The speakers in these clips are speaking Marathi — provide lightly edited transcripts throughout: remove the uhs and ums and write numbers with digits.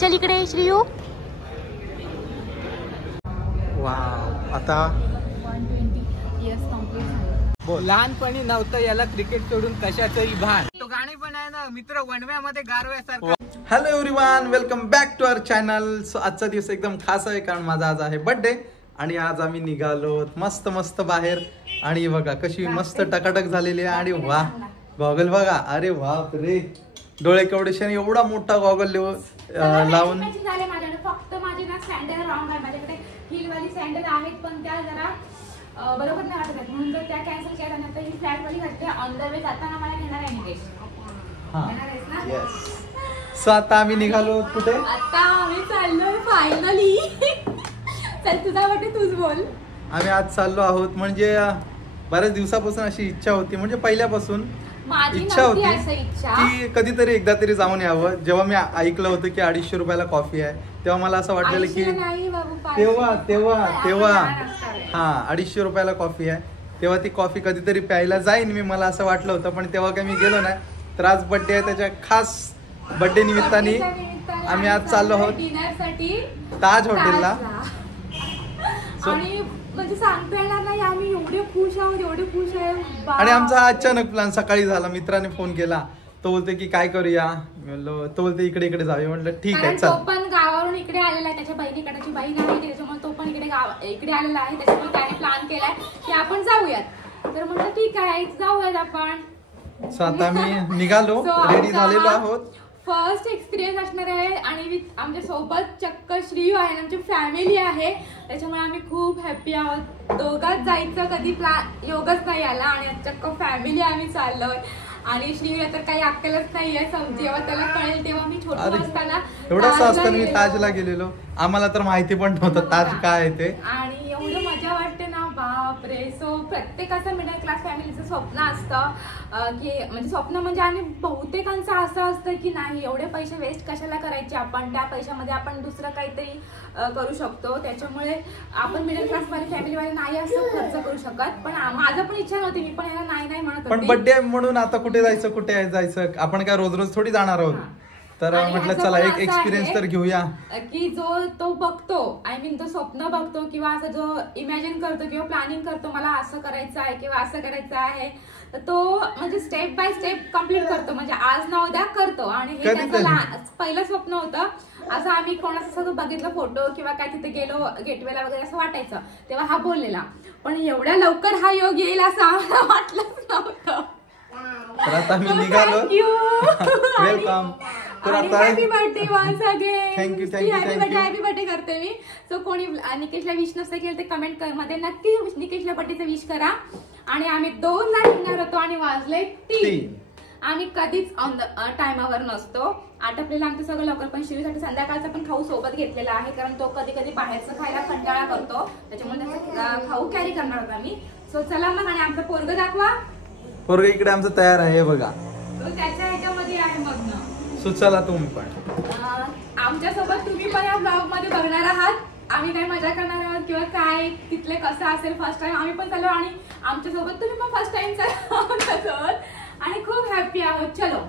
चल इकडे श्रीयू. वाव, आता 120 इयर्स कंप्लीट झाले. लहानपणी नव्हतं याला क्रिकेट सोडून कशाचंही भान. तो गाणी पण आहे ना मित्र, वनव्यामध्ये गारव्यासारखं. Hello everyone, welcome back to our channel. So आजचा दिवस एकदम खास आहे कारण माझा आज आहे बर्थडे आणि आज आम्ही निघालो मस्त मस्त बाहेर. आणि बघा कशी मस्त टकाटक झालेली आहे. आणि वा गॉगल बघा, अरे बाप रे, डोळे केवढे, एवढा मोठा गॉगल लावून. फक्त माझे ना सँडल रॉंग आहे. माझ्याकडे हिल वाली सँडल आहेत पण त्या जरा बरोबर नाही वाटत आहेत, म्हणून त्या कॅन्सल केल्या. नंतर ही फ्लॅट वाली घातली. ऑन द वे जाताना मला घेणार आहे निकेश. सो आता आम्ही निघालो कुठे? आता आम्ही चाललोय फायनली. चल तुझा वाटते तूच बोल. आम्ही आज चाललो आहोत, म्हणजे बऱ्याच दिवसापासून अशी इच्छा होती, म्हणजे पहिल्यापासून इच्छा होती की कधीतरी एकदा तरी जाऊन यावं. जेव्हा मी ऐकलं होतं की 250 रुपयाला कॉफी आहे तेव्हा मला असं वाटलेलं की तेव्हा हा 250 रुपयाला कॉफी आहे, तेव्हा ती कॉफी कधीतरी प्यायला जाईन मी, मला असं वाटलं होतं. पण तेव्हा काही मी गेलो नाही. तर आज बर्थडे आहे, त्याच्या खास बर्थडे निमित्ताने आम्ही आज चाललो आहोत डिनरसाठी ताज हॉटेलला. आणि म्हणजे सांगता येणार नाही, आम्ही एवढे खुश आहोत, एवढे खुश आहे. आणि आमचा अचानक प्लॅन सकाळी झाला. मित्राने फोन केला, तो बोलते की काय करूया, म्हणलो तो बोलते इकडे इकडे जाऊया. म्हटलं ठीक आहे चल. तो पण गावावरून इकडे आलेला आहे, त्याच्या बहिणीकडची बहीण आहे त्याच्यामुळे तो पण इकडे आलेला आहे. त्याच्यामुळे त्याने प्लॅन केलाय की आपण जाऊयात. तर म्हटलं ठीक आहे जाऊयात आपण. सो आता मी निघालो, रेडी झालेलो आहोत. फर्स्ट एक्सपिरियन्स असणार आहे आणि आमच्या सोबत चक्क श्रीयू आहे, आमची फॅमिली आहे. त्याच्यामुळे आम्ही खूप हॅपी आहोत. दोघात जायचं कधी प्लॅन योगच नाही आला आणि चक्क फॅमिली आम्ही चाललोय. आणि श्रीयूला तर काही अक्कलच नाहीये. जेव्हा त्याला कळेल तेव्हा मी छोटी असताना एवढंच असताना मी ताजला गेलेलो, आम्हाला तर माहिती पण नव्हतं ताज काय आहे ते. आणि एवढं मजा वाटते ना, बाप रे. सो प्रत्येकाचं मिडल क्लास फॅमिलीचं स्वप्न असतं की म्हणजे स्वप्न म्हणजे, आणि बहुतेकांचं असं असतं की नाही एवढे पैसे वेस्ट कशाला करायचे, आपण त्या पैशामध्ये आपण दुसरं काहीतरी करू शकतो. त्याच्यामुळे आपण मिडल क्लासवाले फॅमिलीवाले नाही असं खर्च करू शकत. पण माझं पण इच्छा नव्हती, मी पण याला नाही म्हणत होते. पण बर्थडे म्हणून आता कुठे जायचं, आपण काय रोज रोज थोडी जाणार आहोत. तर म्हटलं चला एक एक्सपिरियन्स तर घेऊया. की जो तो बघतो, आय मीन तो स्वप्न बघतो किंवा असं जो इमॅजिन करतो किंवा प्लॅनिंग करतो मला असं करायचं आहे किंवा असं करायचं आहे, तर तो म्हणजे स्टेप बाय स्टेप कम्प्लीट करतो. म्हणजे आज ना उद्या करतो. आणि हे त्याचं पहिलं स्वप्न होतं. असं आम्ही कोणाचं सगळं बघितलं फोटो किंवा काय तिथे गेलो गेटवेला वगैरे असं वाटायचं, तेव्हा हा बोललेला. पण एवढ्या लवकर हा योग येईल असं आम्हाला वाटलंच नव्हतं. तर आता मी निघालो. वेलकम. तर आता happy birthday once again. Thank you happy birthday करते मी. सो कोणी निकेशला विश नसतं केलं ते कमेंट मध्ये नक्की निकेशला बर्थडेचं विश करा. आणि आम्ही 2 ला निघणार होतो आणि वाजले 3. आम्ही कधीच ऑन द टायमावर नसतो. आटपलेलं आमचं सगळं लवकर. पण श्रीसाठी संध्याकाळचा पण खाऊ सोबत घेतलेला आहे, कारण तो कधी कधी बाहेरचं खायला कंटाळा करतो. त्याच्यामुळे त्याचा खाऊ कॅरी करणार होता मी. सो चला मग. आणि आमचं पोरग दाखवा. पोरग इकडे आमचं तयार आहे बघा. तो त्याच्या ह्याच्यामध्ये आहे मग ना. सो चला तुम्ही पण आमच्या सोबत तुम्ही पण या ब्लॉग मध्ये बघणार आहात. आम्ही काय मजा करणार आहोत किंवा काय तिथले कसं असेल फर्स्ट टाइम आम्ही पण चालू. आणि आमच्या सोबत तुम्ही पण फर्स्ट टाइम चालू आणि खूप हॅपी आहोत. चलो.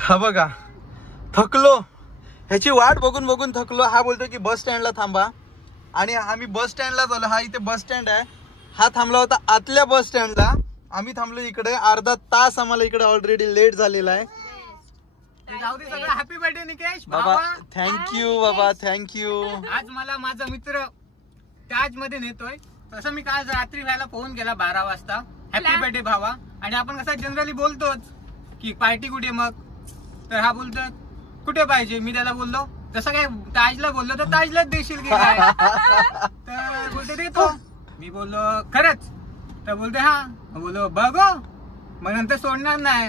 हा बघा, थकलो. ह्याची वाट बघून बघून थकलो. हा बोलतो की बस स्टँडला थांबा. आणि आम्ही बस स्टँडला झालो. हा इथे बस स्टँड आहे. हा थांबला होता आतल्या बस स्टँडला. आम्ही थांबलो इकडे. अर्धा तास आम्हाला इकडे ऑलरेडी लेट झालेला आहे. हॅपी बर्थडे निकेश बाबा. थँक्यू बाबा, थँक्यू. आज मला माझा मित्र ताज मध्ये नेतोय. तसं मी काल रात्री व्हायला फोन केला 12 वाजता, हॅपी बर्थडे भावा. आणि आपण कसं जनरली बोलतोच की पार्टी कुठे, मग तर हा बोलतो कुठे पाहिजे. मी त्याला बोललो तसं काय ताजला बोललो तर ताजलाच देशील की काय. तर बोलते देतो. मी बोललो खरंच. तर बोलते हा. बोललो बघ. मग नंतर सोडणार नाही.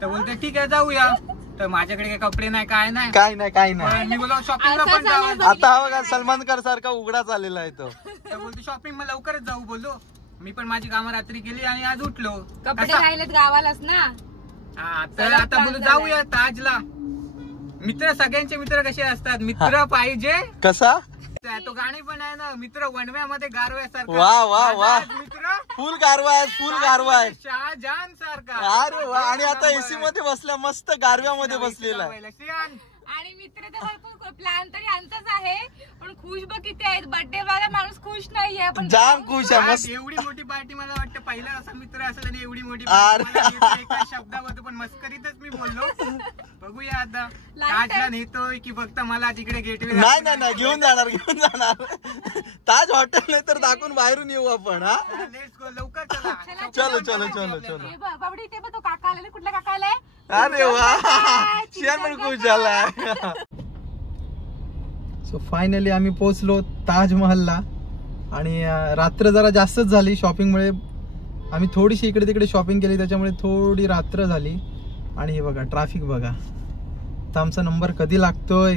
तर बोलते ठीक आहे जाऊया. तर माझ्याकडे काही कपडे नाही काय नाही. काय नाही काय नाही. पण मी बोललो शॉपिंगला पण जाऊ. आता हा बघा सलमान खान सारखा उघडा चाललेला आहे तो. तर बोलतो शॉपिंग मग लवकरच जाऊ बोललो. मी पण माझी कामं रात्री केली आणि आज उठलो. कपडे कसा? राहिलेत गावालाच ना. हा, तर आता बोलू जाऊया ताजला. मित्र सगळ्यांचे मित्र कसे असतात, मित्र पाहिजे कसा तो गाणी पण आहे ना, मित्र वनव्यामध्ये गारव्यासारखा. वा वा वा मित्र फुल गारवा आहे फुल गारवा आहे. शहाजहान सारखा. अरे वा आणि आता एसी मध्ये बसल्या मस्त गारव्यामध्ये बसलेला आहे. आणि मित्र तर भरपूर प्लॅन तरी आमचाच आहे पण खुश बघ किती आहेत. बर्थडे वाला माणूस खुश नाहीये पण जाम खुश आहे मस्त. एवढी मोठी पार्टी मला वाटतं पहिला असा मित्र असेल आणि एवढी मोठी अरे. party मला एका शब्दामध्ये पण मस्करीतच मी बोललो. बघूया आता ताजला नेतोय की फक्त मला तिकडे गेटवे. नाही नाही नाही घेऊन जाणार ताज हॉटेल नाही तर दाखवून बाहेरून येऊ आपण. हा लेट्स गो लवकर चला. चलो चलो चलो चलो. हे बघ, बाबडी ते बघ तो काका आलेला. कुठला काका आलाय? अरे वा शियान पण खुश झालाय. सो फायनली आम्ही पोहोचलो ताजमहलला आणि रात्र जरा जास्तच झाली शॉपिंगमुळे. आम्ही थोडीशी इकडे तिकडे शॉपिंग केली त्याच्यामुळे थोडी रात्र झाली. आणि हे बघा ट्रॅफिक बघा. तर आमचा नंबर कधी लागतोय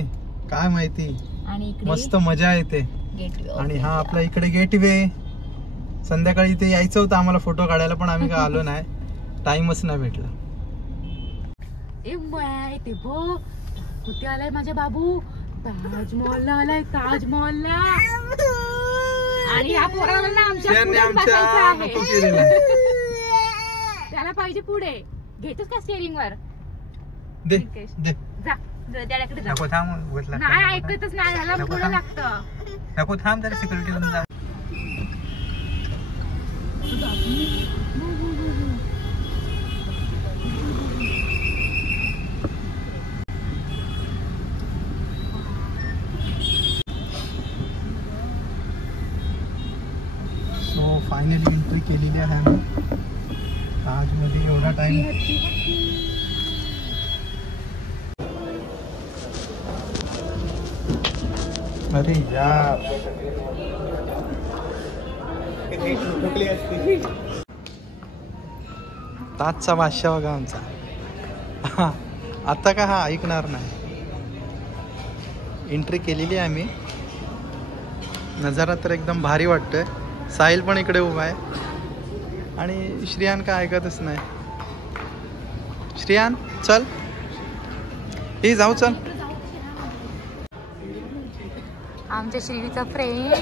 काय माहिती. आणि मस्त मजा येते. गेटवे आणि हा आपला इकडे गेटवे. संध्याकाळी इथे यायचं होतं आम्हाला फोटो काढायला पण आम्ही काय आलो नाही. टाइमच नाही भेटला. ए माय ते बघ कुठे आलाय माझ्या बाबू. ताजमहलला आलाय ताजमहलला. आणि या पोराला ना आमच्या पुढेच बसायचं आहे. त्याला पाहिजे पुढे. घेतोस का स्टेअरिंग वर? दे निकेश. दे जा त्याच्याकडे जा. नको थांब बसला. नाही ऐकतच नाही ह्याला नको पुढे थांब. लागतं. नको थांब जरा सिक्युरिटी कडून जा. सो फायनली एंट्री केलेली आहे आम्ही ताजमध्ये. एवढा टाइम अरे यार ताजचा बादशाह बघा आमचा. आता का हा ऐकणार नाही. एंट्री केलेली आहे आम्ही. नजारा तर एकदम भारी वाटतोय. साहिल पण इकडे उभा आहे आणि श्रियान का ऐकतच नाही. श्रियान चल हे जाऊ चल. आमच्या श्रीचा फ्रेंड.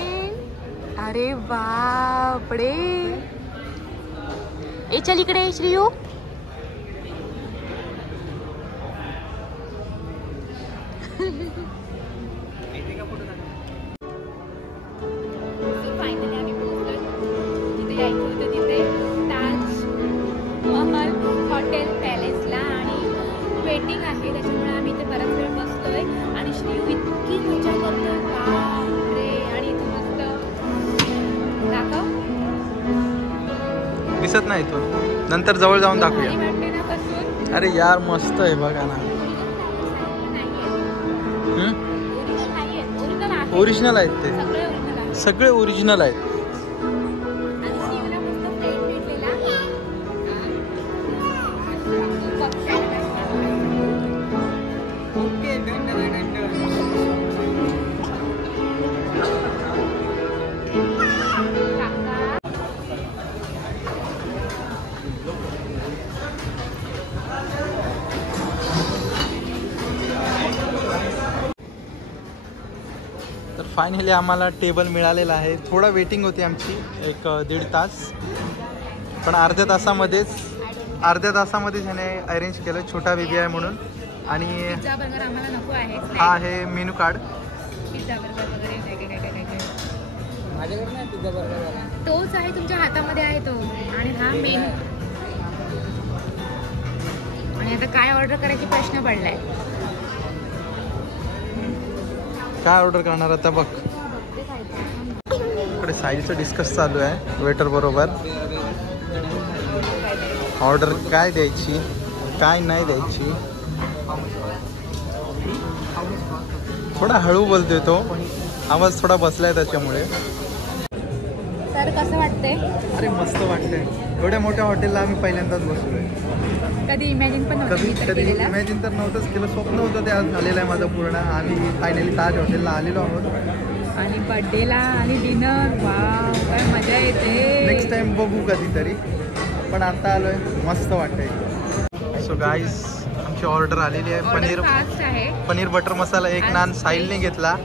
अरे बापडे. ए चल इकडे श्रीयू. फायनली आम्ही पोहोचलो जिथे यायचं होतं तिथे ताज महल हॉटेल पॅलेसला. आणि वेटिंग आहे त्याच्यामुळे आम्ही इथे बराच वेळ बसलोय. आणि श्रीयू इतकी मजा करतोय बापरे. आणि इथे मस्त दाखव दिसत नाही तो. नंतर जवळ जाऊन दाखवूया. भारी वाटते ना बसून. अरे यार मस्त आहे बघा ना. ओरिजिनल आहेत ते सगळे ओरिजिनल आहेत. Okay done done done. तर फायनली आम्हाला टेबल मिळालेला आहे. थोडा वेटिंग होती आमची 1-1.5 तास. पण अर्ध्या तासामध्येच ह्याने अरेंज केलं. छोटा बेबी आहे म्हणून. आणि पिझ्झा बर्गर आम्हाला नको आहे. हा आहे मेनू कार्ड. पिझ्झा बर्गर वगैरे काय माझ्याकडे नाही पिझ्झा बर्गर. तोच आहे तुमच्या हातामध्ये आहे तो. आणि हा मेनू. आणि आता काय ऑर्डर करायची प्रश्न पडलाय. काय ऑर्डर करणार आता बघ. इकडे साईलचं डिस्कस चालू आहे वेटर बरोबर. ऑर्डर काय द्यायची काय नाही द्यायची. थोडा हळू बोलतोय तो. आवाज थोडा बसलाय त्याच्यामुळे. तर कसं वाटतंय? अरे मस्त वाटतंय. एवढ्या मोठ्या हॉटेलला आम्ही पहिल्यांदाच बसलोय. कधी इमॅजिन पण नव्हतं मी तर कधी केलेलं. इमॅजिन तर नव्हतंच केलं, स्वप्न होतं ते आज झालेलं आहे माझं पूर्ण. आम्ही फायनली ताज हॉटेलला आलेलो आहोत आणि बर्थडेला आणि डिनर, वाव काय मजा येते. नेक्स्ट टाइम बघू कधीतरी, पण आता आलोय, मस्त वाटतंय. सो गाईज आमची ऑर्डर आलेली आहे. पनीर फास्ट आहे. पनीर बटर मसाला, एक नान साहिलने घेतला,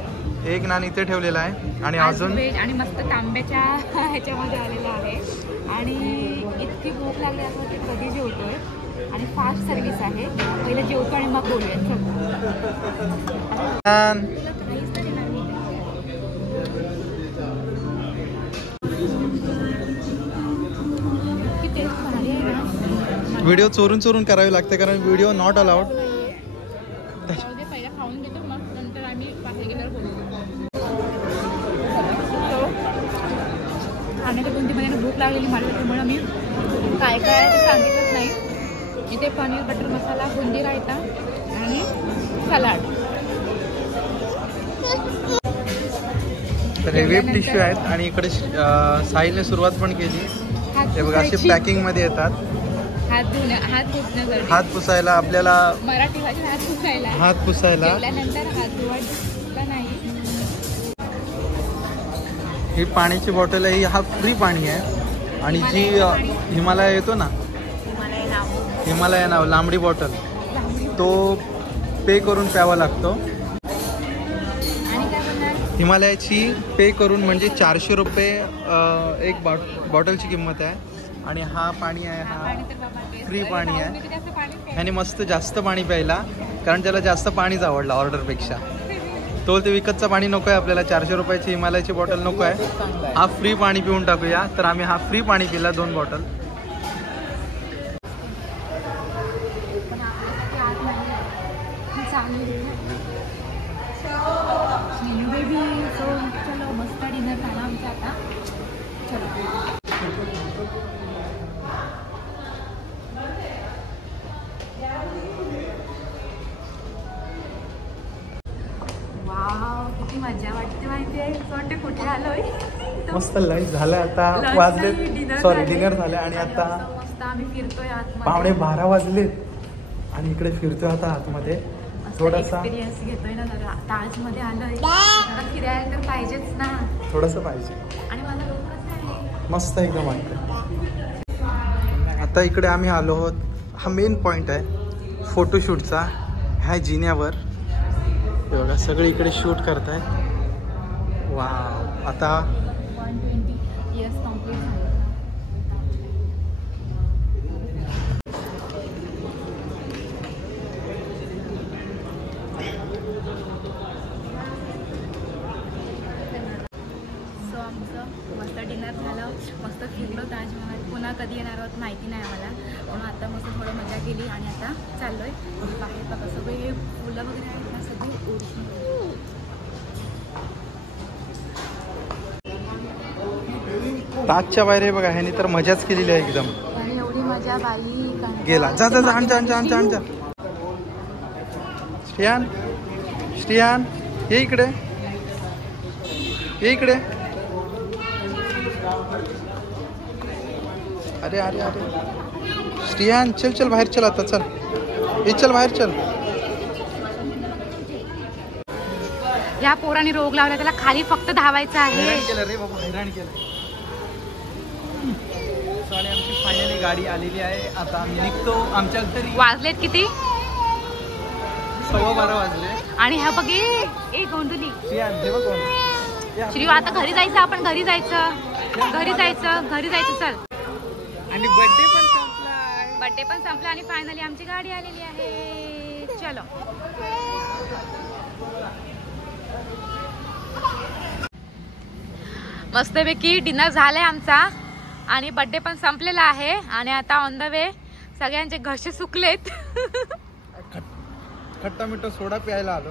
एक नान इथे ठेवलेला आहे आणि आज अजून व्हेज आणि मस्त तांब्याच्या ह्याच्यामध्ये आलेला आहे. आणि इतकी भूक लागली असं वाटते कधी जेवतोय. आणि फास्ट सर्व्हिस आहे. पहिलं जेवतो आणि मग बोलूया. नान. इतकी टेस्ट भारी आहे ना. व्हिडिओ चोरून चोरून करावी लागते कारण व्हिडिओ नॉट अलाउड. पहिला खाऊन घेतो मग नंतर आम्ही बाहेर गेल्यावर बोलू. खाण्याच्या कोणती मला भूक लागलेली माझ्या, त्यामुळे मी काय काय ते सांगितलंच नाही. इथे पनीर बटर मसाला, बुंदी रायता आणि सलाड. तर हे वेब टिश्यू आहेत आणि इकडे साहिलने सुरुवात पण केली. ते बघा असे पॅकिंग मध्ये येतात. हात पुसण्यासाठी, हात पुसायला आपल्याला, मराठी भाषेत हात पुसायला, हात पुसायला. जेवल्यानंतर हात धुवायचा नाही. ही पाण्याची बॉटल आहे, हा फ्री पाणी आहे. आणि जी हिमालया येतो ना, हिमालया नाव लांबडी बॉटल, तो पे करून प्यावा लागतो. आणि काय बोलणार, हिमालयाची पे करून म्हणजे 400 रुपये एक बॉटलची किंमत आहे. आणि हा पाणी आहे, हा फ्री पाणी आहे. ह्याने मस्त जास्त पाणी प्यायला, कारण त्याला जास्त पाणीच आवडलं ऑर्डरपेक्षा. तो ते विकतचं पाणी नको आहे आपल्याला, 400 रुपयाची हिमालयाची बॉटल नको आहे. हा फ्री पाणी पिऊन टाकूया. तर आम्ही हा फ्री पाणी पिला 2 बॉटल. चलो मस्त डिनर झाला आमचा आता. चलो किती मजा वाटते माहितीये. वाटते कुठे आलोय. मस्त लंच झालं आता, Lunch वाजले नाही, dinner सॉरी झाले. डिनर झालं. आणि आता मस्त आम्ही फिरतोय आतमध्ये. 12:15 वाजलेत आणि इकडे फिरतोय आता आतमध्ये. थोडासा एक्सपिरियन्स घेतोय ना जरा. ताजमध्ये आलोय, जरा फिरायला तर पाहिजेच ना. थोडंसं पाहिजे. आणि मला लोकच आहे. मस्त एकदम वाटतं. आता इकडे आम्ही आलो आहोत, हा मेन पॉईंट आहे फोटोशूटचा. ह्या जिन्यावर बघा सगळे इकडे शूट करतायत. वाव. आता 120 इयर्स कंप्लीट झाले. सो आमचं मस्त डिनर झालं, मस्त फिरलो ताजमहल. पुन्हा कधी येणार आहोत माहिती नाही आम्हाला, म्हणून आता मस्त थोडं मजा केली. आणि आता चाललोय बाहेर. बघा सगळे फुलं वगैरे आहेत ना, सगळी ओरिजिनल. ताजच्या बाहेर आहे बघा, ह्यानी तर मजाच केलेली आहे एकदम. आणि एवढी मजा बाई. गेला. जा जा जा, आणजा. श्रियान ये इकडे, ये इकडे. अरे अरे अरे श्रियान, चल बाहेर चल आता. चल ये, चल बाहेर चल. या पोराने रोग लावला, त्याला खाली फक्त धावायचं आहे. हैराण केलं रे बाबा, हैराण केलं. आणि आमची फायनली गाडी आलेली आहे. आता आम्ही निघतो आमच्या घरी. वाजलेत किती? 12:15 वाजले. आणि हा बघे ए गोंधली. श्रियान हे बघ कोण. श्री आता घरी जायचं, आपण घरी जायचं. चल. आणि बर्थडे पण संपला. बर्थडे पण संपला आणि फायनली आमची गाडी आलेली आहे. चलो. मस्तपैकी डिनर झालाय आमचा आणि बर्थडे पण संपलेला आहे. आणि आता ऑन द वे सगळ्यांचे घरचे सुकलेत. खट्टा मिठा सोडा प्यायला आलो.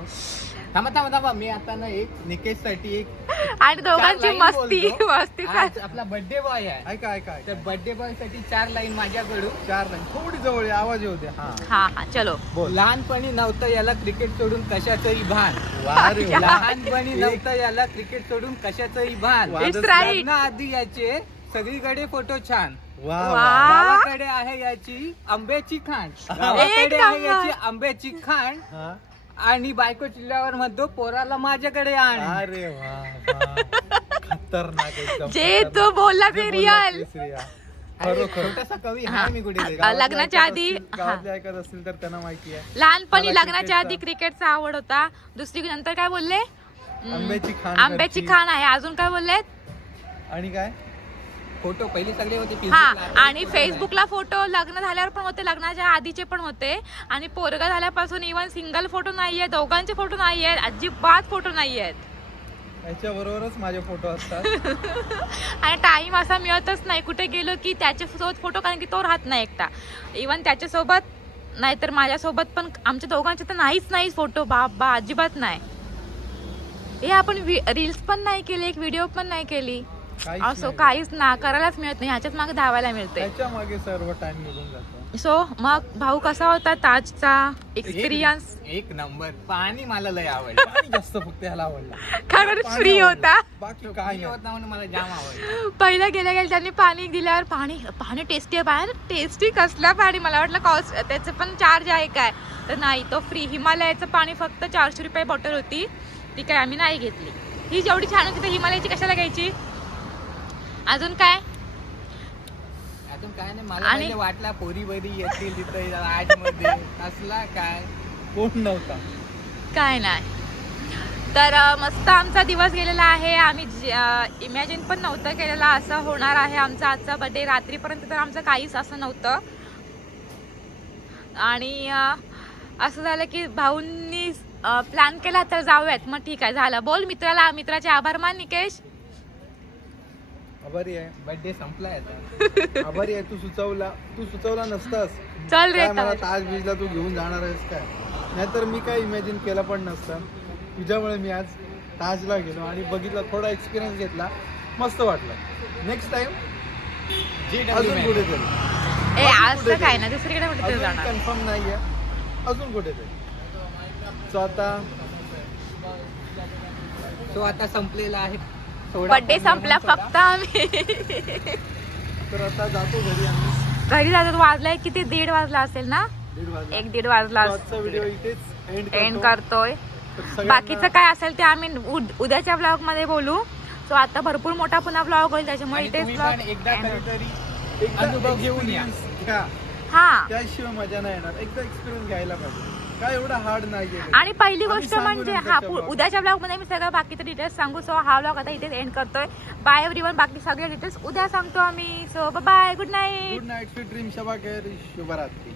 थांबा मी आता ना एक निकेश साठी एक आणि दोघांची मस्ती आपला बर्थडे बॉय आहे. ऐका तर बर्थडे बॉय साठी 4 लाईन माझ्याकडून. 4 लाईन थोडी जवळ आहे, आवाज येऊ दे. हा चलो. लहानपणी नव्हतं याला क्रिकेट सोडून कशाचंही भान. वारे वा. लहानपणी नव्हतं याला क्रिकेट सोडून कशाचंही भान. It's right. लग्न आधी याचे सगळीकडे फोटो छान, वा गावाकडे आहे याची आंब्याची खांड, गावाकडे आहे याची आंब्याची खांड, हा. आणि बायको चिल्ल्यावर म्हणतो पोराला माझ्याकडे आण. अरे वा खतरनाक एकदम जे तो बोलला ते रिअल. छोटासा कवी आहे मी कुठे लग्नाच्या आधी गावातले ऐकत असतील तर त्यांना माहिती आहे. लहानपणी लग्नाच्या आधी क्रिकेटचा आवड होता. दुसरी नंतर काय बोलले? आंब्याची खाण आहे. अजून काय बोलले? आणि काय फोटो पहिली सगळे होते हा, आणि फेसबुकला फोटो लग्न झाल्यावर पण होते, लग्नाच्या आधीचे पण होते, आणि पोरगा झाल्यापासून इव्हन सिंगल फोटो नाहीये, दोघांचे फोटो नाहीयेत, अजिबात फोटो नाहीयेत. याच्या बरोबरच माझे फोटो असतात. आणि टाइम असा मिळतच नाही कुठे गेलो की त्याच्यासोबत फोटो, कारण की तो राहत नाही एकटा. इव्हन त्याच्यासोबत नाहीतर माझ्यासोबत पण आमच्या दोघांचे तर नाही फोटो, बाबा अजिबात नाही. हे आपण रील्स पण नाही केले, एक व्हिडिओ पण नाही केली, असो काहीच ना करायलाच मिळत नाही. ह्याच्याच मागे धावायला मिळते, त्याच्या मागे सर्व टाइम निघून जातो. सो मग भाऊ कसा होता ताजचा एक्सपिरियन्स? एक नंबर. पाणी मला लय आवडलं. पाणी जास्त फक्त ह्याला आवडला, खरंच फ्री होता. बाकी काय होता म्हणून मला जाम आवडलं. पहिलं गेल्या त्यांनी पाणी दिल्यावर पाणी टेस्टी आहे, बाहेर टेस्टी कसला पाणी, मला वाटलं कॉस्ट त्याचं पण चार्ज आहे काय, तर नाही, तो फ्री. हिमालयाचं पाणी फक्त 400 रुपये बॉटल होती, ती काय आम्ही नाही घेतली. ही जेवढी छान होती तर हिमालयाची कशाला घ्यायची. अजून काय काय नाही, मला पहिले वाटला पोरी बरी येतील तिथं आज मध्ये, असला काय कोण नव्हता, काय नाही. तर मस्त आमचा दिवस गेलेला आहे. आम्ही इमॅजिन पण नव्हतं केलेलं असं होणार आहे आमचा आजचा बर्थडे. रात्रीपर्यंत तर आमचं काहीच असं नव्हतं, आणि असं झालं की भाऊंनी प्लॅन केला तर जाऊयात. मग ठीक आहे, झालं. बोल मित्राचे आभार मान निकेश. आभारी आहे, बर्थडे संपलाय आता. आभारी आहे. तू सुचवला नसतास. चल रे मला ताज बीजला तू घेऊन जाणार आहेस काय, नाहीतर मी काय इमॅजिन केलं पण नसतं. तुझ्यामुळे मी आज ताजला गेलो आणि बघितलं, थोडा एक्सपिरियन्स घेतला, मस्त वाटलं. नेक्स्ट टाइम अजून कुठेतरी, असं काय ना दुसरीकडे कुठे जाणार, कन्फर्म नाहीये, अजून कुठेतरी. तो आता संपलेला आहे, बर्थडे संपला फक्त. आम्ही तर आता जातो घरी. घरी जातो. वाजलाय किती, 1:30 वाजला असेल ना, 1:30 वाजला. आजचा व्हिडिओ इथेच एंड करतोय. बाकीचं काय असेल ते आम्ही उद्याच्या ब्लॉग मध्ये बोलू. सो आता भरपूर मोठा पुन्हा ब्लॉग होईल, त्याच्यामुळे इथेच अनुभव घेऊन या. हा, त्याशिवाय मजा नाही येणार. एकदा एक्सपिरियन्स घ्यायला पाहिजे, काय एवढं हार्ड नाहीये. आणि पहिली गोष्ट म्हणजे हा, उद्याच्या ब्लॉग मध्ये मी सगळं बाकीचे डिटेल्स सांगू. सो हा ब्लॉग आता इथेच एंड करतोय. Bye everyone. बाकी सगळे डिटेल्स उद्या सांगतो आम्ही. So bye, good night. Good night, sweet dream, शबा खैर, शुभरात्री.